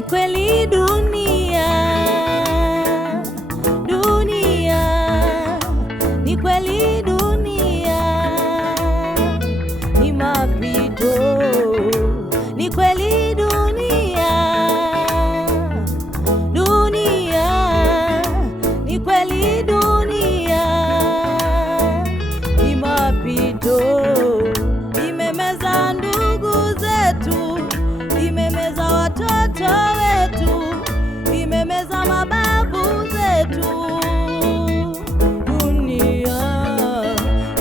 Ni kweli dunia, dunia, ni kweli dunia ni mapito. Ni kweli dunia, dunia, ni kweli dunia ni mapito. Imemeza ndugu zetu, imemeza watoto wetu, imemeza mababu zetu. Dunia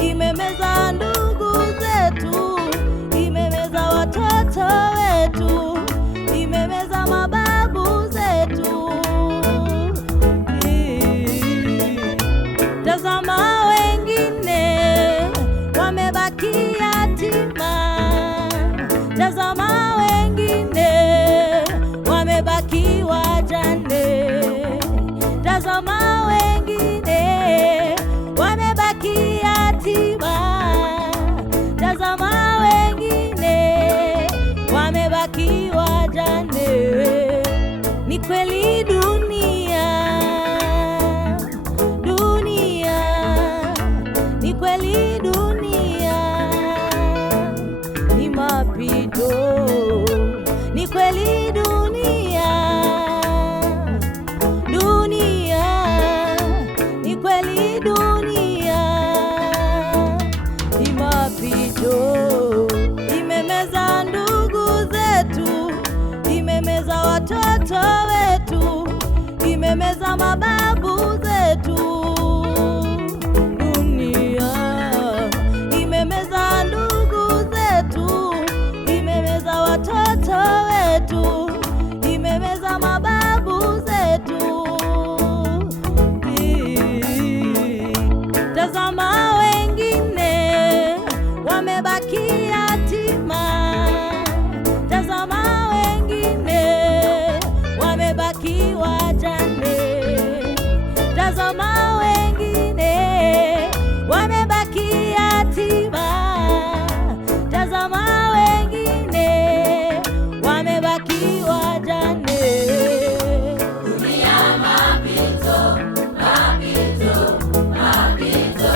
imemeza ndugu zetu, imemeza watoto wetu, imemeza mababu zetu. Tazama wengine wamebaki yatima, tazama wengine wamebaki wajane, tazama wengine wamebaki yatima, tazama wengine wamebaki wajane. Ni kweli dunia, dunia, ni kweli dunia ni mapito. Ni kweli dunia, dunia, ni kweli dunia ni mapito. Imemeza ndugu zetu, imemeza watoto wetu, imemeza mababu zetu. Dunia imemeza ndugu zetu, imemeza watoto wetu, imemeza mababu zetu. Tazama wengine wamebaki yatima, tazama wengine wamebaki wajane, tazama wengine wamebaki yatima, tazama wengine wamebaki wajane. Dunia mapito, mapito, mapito.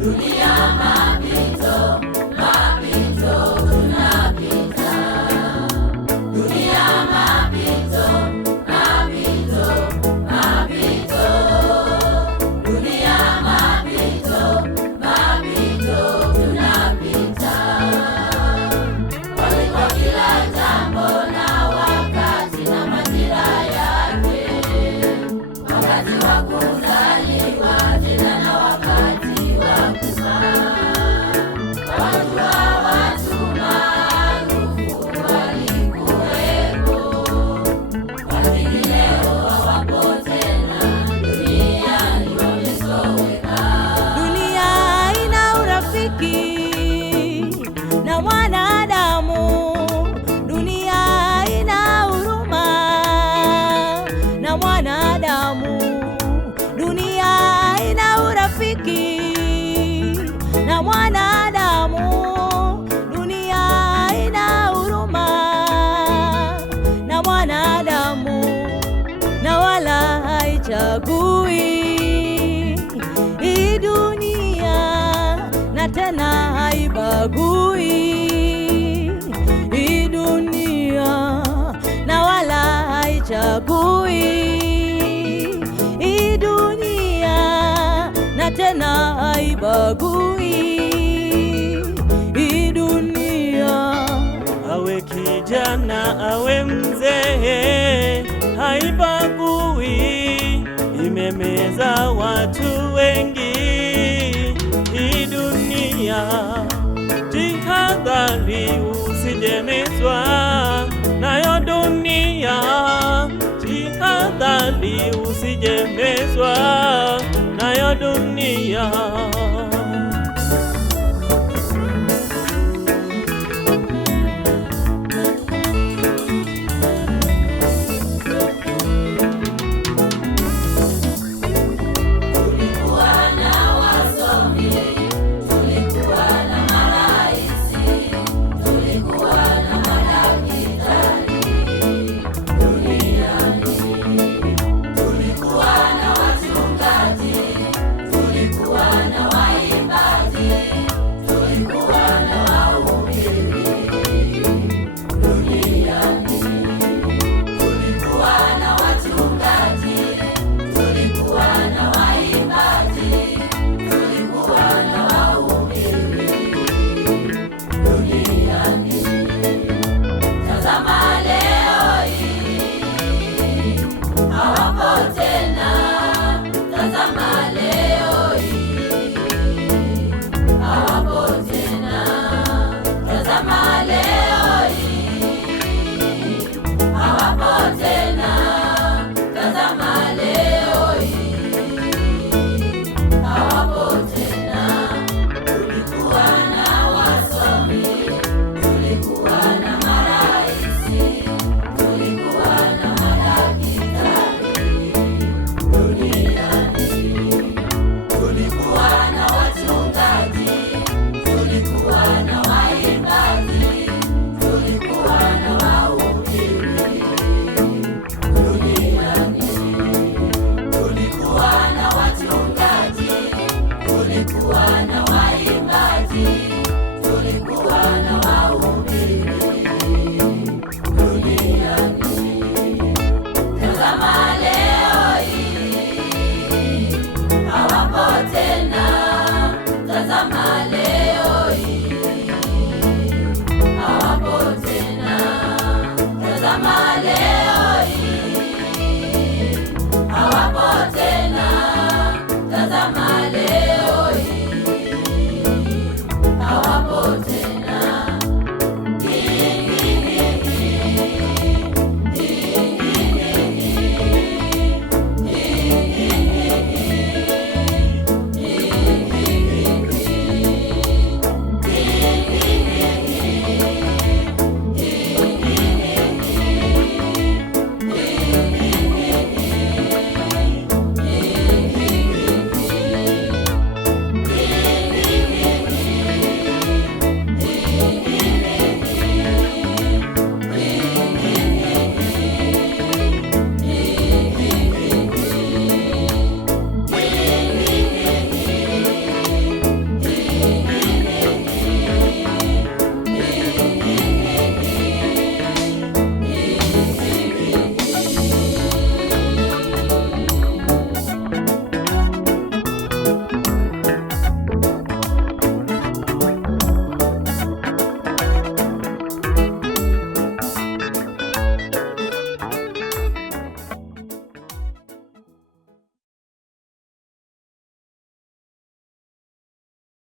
Dunia mapito, mapito, tunapita. Dunia mapito, mapito, mapito. Dunia mapito, mapito, tunapita. Kwa kila jambo na wakati na majira yake, wakati wa kuzaliwa tena na wakati wa kufa. Watu maarufu walikuwepo, lakini leo hawapo tena, duniani wametoweka. Dunia haina urafiki na mwanadamu, dunia haina huruma na mwanadamu, dunia haina urafiki na mwanadamu, dunia haina huruma na mwanadamu, na wala haichagui hii dunia, na tena haibagui hii dunia, na wala haichagui hii dunia, na tena haibagui hii dunia. Awe kijana awe mzee, haibagui, imemeza watu wengi hii dunia. Jihadhari usijemezwa nayo dunia, jihadhari usijemezwa nayo dunia.